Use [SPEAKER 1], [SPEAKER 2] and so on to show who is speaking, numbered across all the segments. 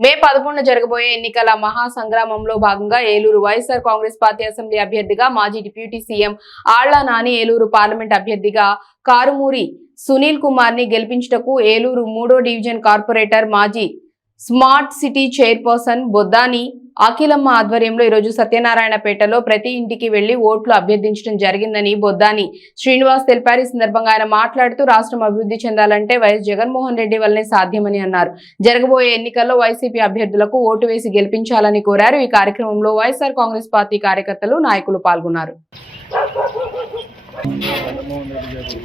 [SPEAKER 1] మే పదకొండున జరగబోయే ఎన్నికల మహా సంగ్రామంలో భాగంగా Eluru YSR Congress party assembly అభ్యర్థిగా మాజీ deputy CM Alla Nani Eluru parliament అభ్యర్థిగా కారుమూరి సునీల్ కుమార్ని గెలిపించుటకు ఏలూరు మూడో డివిజన్ కార్పొరేటర్ మాజీ smart city chairperson Boddani Akhilamma ఆధ్వర్యంలో ఈరోజు సత్యనారాయణపేటలో ప్రతి ఇంటికి వెళ్ళి ఓట్లు అభ్యర్థించడం జరిగిందని బొద్దాని శ్రీనివాస్ తెలిపారు. ఈ సందర్భంగా ఆయన మాట్లాడుతూ రాష్ట్రం అభివృద్ధి చెందాలంటే వైఎస్ జగన్మోహన్ రెడ్డి వల్లనే సాధ్యమని అన్నారు. జరగబోయే ఎన్నికల్లో వైసీపీ అభ్యర్థులకు ఓటు వేసి గెలిపించాలని కోరారు. ఈ కార్యక్రమంలో వైఎస్ఆర్ కాంగ్రెస్ పార్టీ కార్యకర్తలు నాయకులు పాల్గొన్నారు.
[SPEAKER 2] జగన్మోహన్ రెడ్డి గారు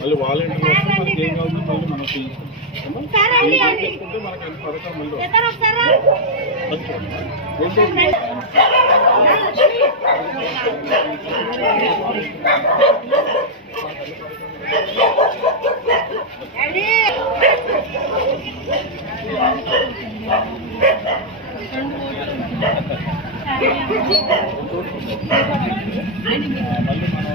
[SPEAKER 2] మళ్ళీ వాలంటీర్ వస్తే మనకి ఏం కావాలో మళ్ళీ మనం చేయించుకుంటాం చేసుకుంటే మనకి అన్ని పథకం మళ్ళీ వస్తుంది. మళ్ళీ మనం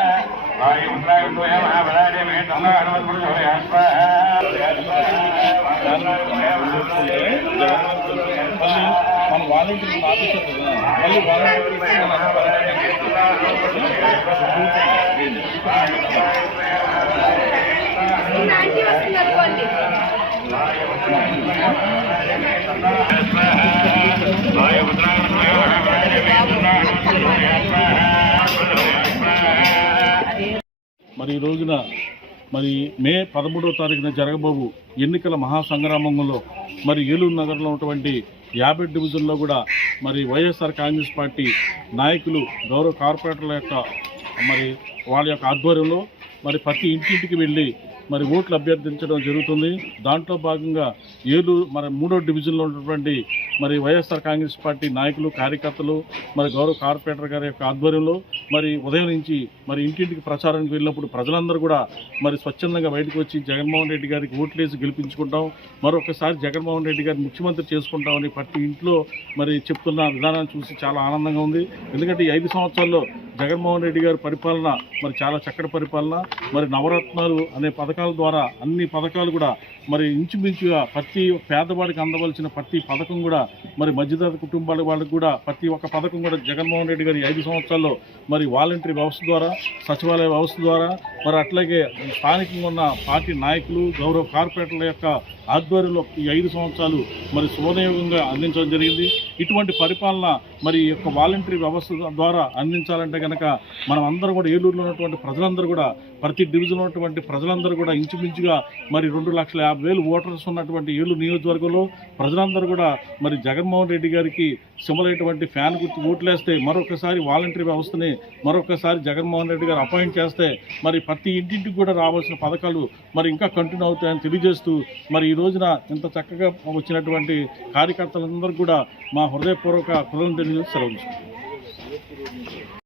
[SPEAKER 2] హలో మళ్ళీ మన వాలంటీర్ ఆఫీసర్ మళ్ళీ వాలంటీర్ మరి ఈ రోజున మరి మే పదమూడవ తారీఖున జరగబోవు ఎన్నికల మహాసంగ్రామంలో మరి ఏలూరు నగరంలో ఉన్నటువంటి యాభై డివిజన్లో కూడా మరి వైఎస్ఆర్ కాంగ్రెస్ పార్టీ నాయకులు గౌరవ కార్పొరేటర్ల యొక్క మరి వాళ్ళ యొక్క ఆధ్వర్యంలో మరి ప్రతి ఇంటింటికి వెళ్ళి మరి ఓట్లు అభ్యర్థించడం జరుగుతుంది. దాంట్లో భాగంగా ఏలూరు మరి మూడో డివిజన్లో ఉన్నటువంటి మరి వైఎస్ఆర్ కాంగ్రెస్ పార్టీ నాయకులు కార్యకర్తలు మరి గౌరవ కార్పొరేటర్ గారి యొక్క ఆధ్వర్యంలో మరి ఉదయం నుంచి మరి ఇంటింటికి ప్రచారానికి వెళ్ళినప్పుడు ప్రజలందరూ కూడా మరి స్వచ్ఛందంగా బయటకు వచ్చి జగన్మోహన్ రెడ్డి గారికి ఓట్లేసి గెలిపించుకుంటాం. మరొకసారి జగన్మోహన్ రెడ్డి గారిని ముఖ్యమంత్రి చేసుకుంటామని ప్రతి ఇంట్లో మరి చెప్తున్న విధానాన్ని చూసి చాలా ఆనందంగా ఉంది. ఎందుకంటే ఈ ఐదు సంవత్సరాల్లో జగన్మోహన్ రెడ్డి గారి పరిపాలన మరి చాలా చక్కటి పరిపాలన. మరి నవరత్నాలు అనే పథకాల ద్వారా అన్ని పథకాలు కూడా మరి ఇంచుమించుగా ప్రతి పేదవాడికి అందవలసిన ప్రతి పథకం కూడా మరి మధ్యతరగతి కుటుంబాల వాళ్ళకి కూడా ప్రతి ఒక్క పథకం కూడా జగన్మోహన్ రెడ్డి గారి ఐదు సంవత్సరాల్లో మరి వాలంటరీ వ్యవస్థ ద్వారా సచివాలయ వ్యవస్థ ద్వారా మరి అట్లాగే స్థానికంగా ఉన్న పార్టీ నాయకులు గౌరవ కార్పొరేటర్ల యొక్క ఆధ్వర్యంలో ఈ ఐదు సంవత్సరాలు మరి సువర్ణయోగంగా అందించడం జరిగింది. ఇటువంటి పరిపాలన మరి ఈ యొక్క వాలంటరీ వ్యవస్థ ద్వారా అందించాలంటే కనుక మనం అందరం కూడా ఏలూరులో ఉన్నటువంటి ప్రజలందరూ కూడా ప్రతి డివిజన్ ఉన్నటువంటి ప్రజలందరూ కూడా ఇంచుమించుగా మరి రెండు లక్షల యాభై వేలు ఓటర్స్ ఉన్నటువంటి ఏలూరు నియోజకవర్గంలో ప్రజలందరూ కూడా మరి జగన్మోహన్ రెడ్డి గారికి సిమలైనటువంటి ఫ్యాన్ గుర్తు ఓట్లేస్తే మరొకసారి వాలంటరీ వ్యవస్థని మరొకసారి జగన్మోహన్ రెడ్డి గారు అపాయింట్ చేస్తే మరి ప్రతి ఇంటింటికి కూడా రావాల్సిన పథకాలు మరి ఇంకా కంటిన్యూ అవుతాయని తెలియజేస్తూ మరి ఈ రోజున ఇంత చక్కగా వచ్చినటువంటి కార్యకర్తలందరూ కూడా మా హృదయపూర్వక కృతజ్ఞతలు సెలవు